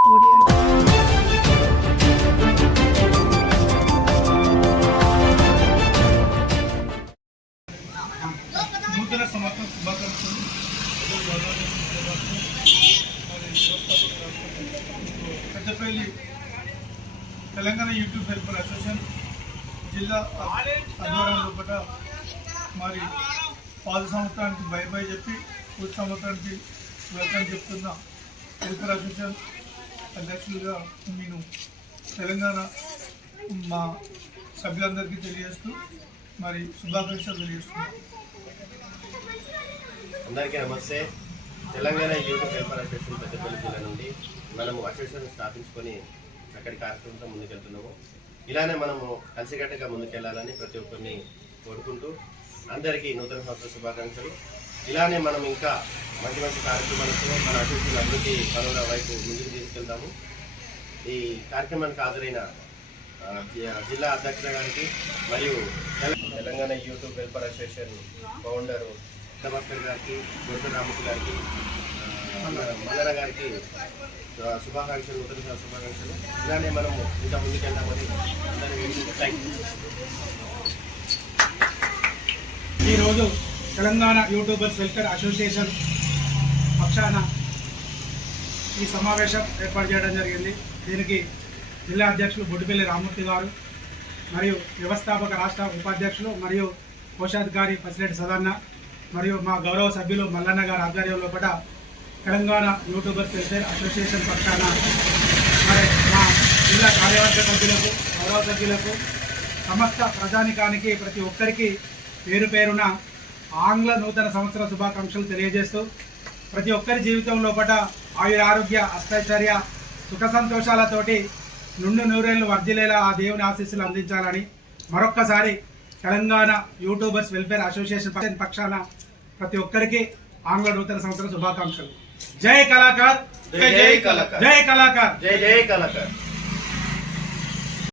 నూతన సంవత్సరం శుభాకాంక్షలు. Peddapalli Telangana YouTube helper association జిల్లా ఆధ్వర్యంలో పట మరి పాత సంవత్సరానికి బై బై చెప్పి కొత్త సంవత్సరానికి వెల్కమ్ చెప్తున్న హెల్పర్ అసోసియేషన్ అధ్యక్షులుగా నేను తెలంగాణ మా సభ్యులందరికీ తెలియజేస్తూ మరి శుభాకాంక్షలు తెలియజేస్తున్నాను. అందరికీ నమస్తే. Telangana YouTube helper association Peddapalli జిల్లా నుండి మనము అసోసియేషన్ స్థాపించుకొని చక్కటి కార్యక్రమంతో ముందుకెళ్తున్నాము. ఇలానే మనము కలిసికట్టుగా ముందుకెళ్లాలని ప్రతి ఒక్కరిని కోరుకుంటూ అందరికీ నూతన సంవత్సర శుభాకాంక్షలు. ఇలానే మనం ఇంకా మంచి మంచి కార్యక్రమాలతో మన అసోసియేషన్ అభివృద్ధి పనుల వైపు ముందుకు తీసుకెళ్తాము. ఈ కార్యక్రమానికి హాజరైన జిల్లా అధ్యక్షుల గారికి మరియు Telangana YouTube helper association founder Bhaskar గారికి, గురుకుల రామూర్తి గారికి, మల్లన్న గారికి శుభాకాంక్షలు, నూతన శుభాకాంక్షలు. ఇలానే మనము ఇంకా ముందుకెళ్తామని ఈరోజు తెలంగాణ యూట్యూబర్స్ వెల్ఫేర్ అసోసియేషన్ పక్షాన ఈ సమావేశం ఏర్పాటు చేయడం జరిగింది. దీనికి జిల్లా అధ్యక్షులు బొడ్డుపల్లి రామూర్తి గారు మరియు వ్యవస్థాపక రాష్ట్ర ఉపాధ్యక్షులు మరియు కోశాధికారి పసిరెడ్డి సదన్న మరియు మా గౌరవ సభ్యులు మల్లన్న గారి ఆధ్వర్యంలో పట తెలంగాణ యూట్యూబర్స్ వెల్ఫేర్ అసోసియేషన్ పక్షాన మరి మా జిల్లా కార్యవర్గ సభ్యులకు, గౌరవ సభ్యులకు, సమస్త ప్రజానికానికి ప్రతి ఒక్కరికి పేరు పేరున ఆంగ్ల నూతన సంవత్సర శుభాకాంక్షలు తెలియజేస్తూ ప్రతి ఒక్కరి జీవితంలో పట ఆయురారోగ్య అష్టైశ్వర్య సుఖ సంతోషాలతోటి నుండు నూరేళ్లు వర్ధిల్లేలా ఆ దేవుని ఆశీస్సులు అందించాలని మరొక్కసారి తెలంగాణ యూట్యూబర్స్ వెల్ఫేర్ అసోసియేషన్ పక్షాన ప్రతి ఒక్కరికి ఆంగ్ల నూతన సంవత్సర శుభాకాంక్షలు. జై కళాకార్, జై కళాకార్, జై కళాకార్, జై జై కళాకార్.